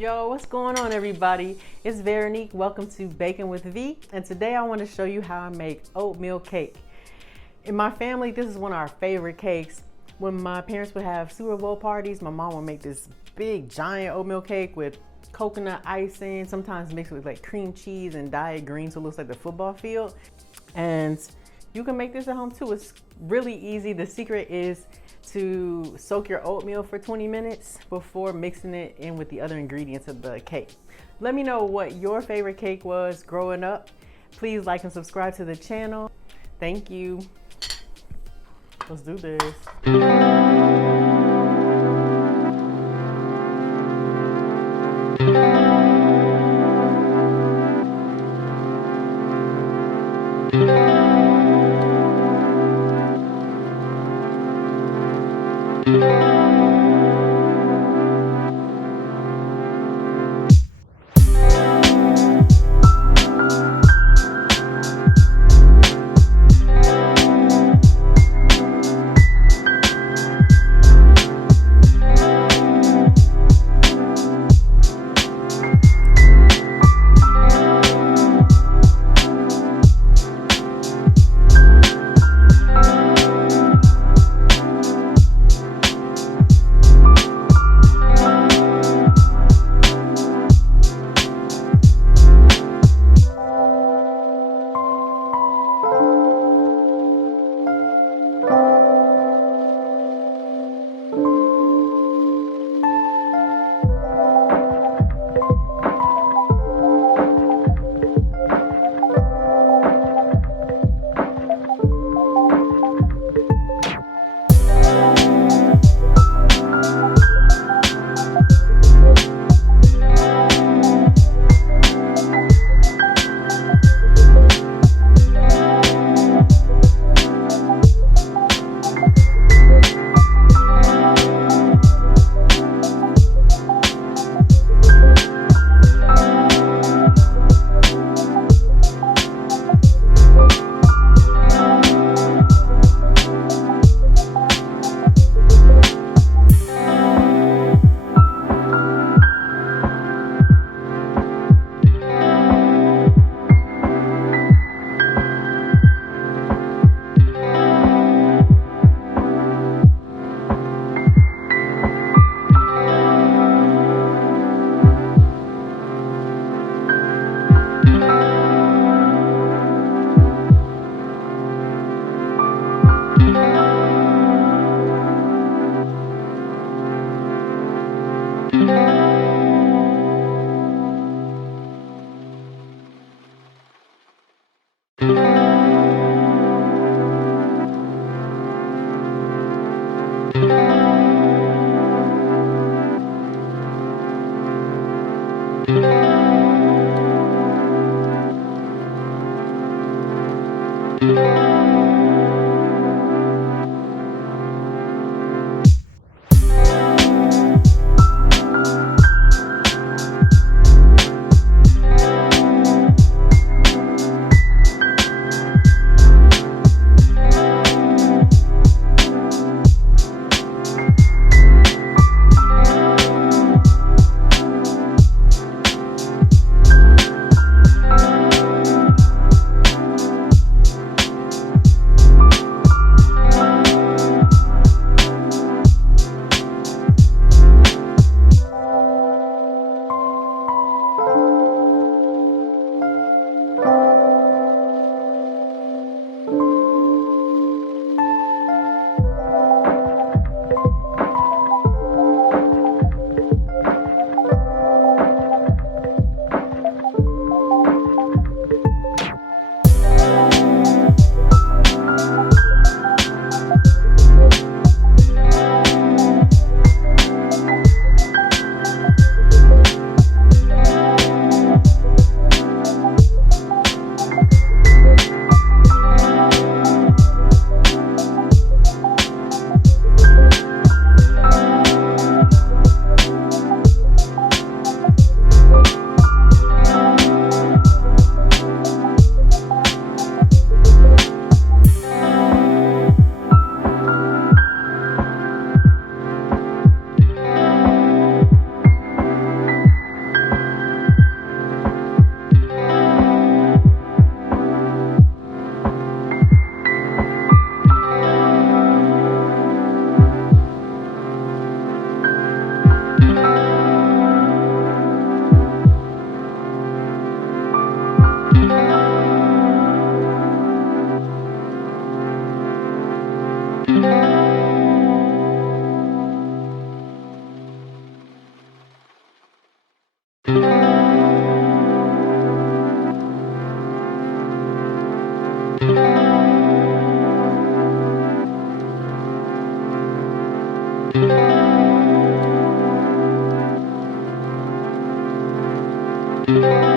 Yo, what's going on, everybody? It's Veronique. Welcome to Baking with V, and today I want to show you how I make oatmeal cake. In my family, this is one of our favorite cakes. When my parents would have Super Bowl parties, my mom would make this big giant oatmeal cake with coconut icing, sometimes mixed with like cream cheese and dyed green so it looks like the football field. And you can make this at home too. It's really easy. The secret is to soak your oatmeal for 20 minutes before mixing it in with the other ingredients of the cake. Let me know what your favorite cake was growing up. Please like and subscribe to the channel. Thank you. Let's do this. you.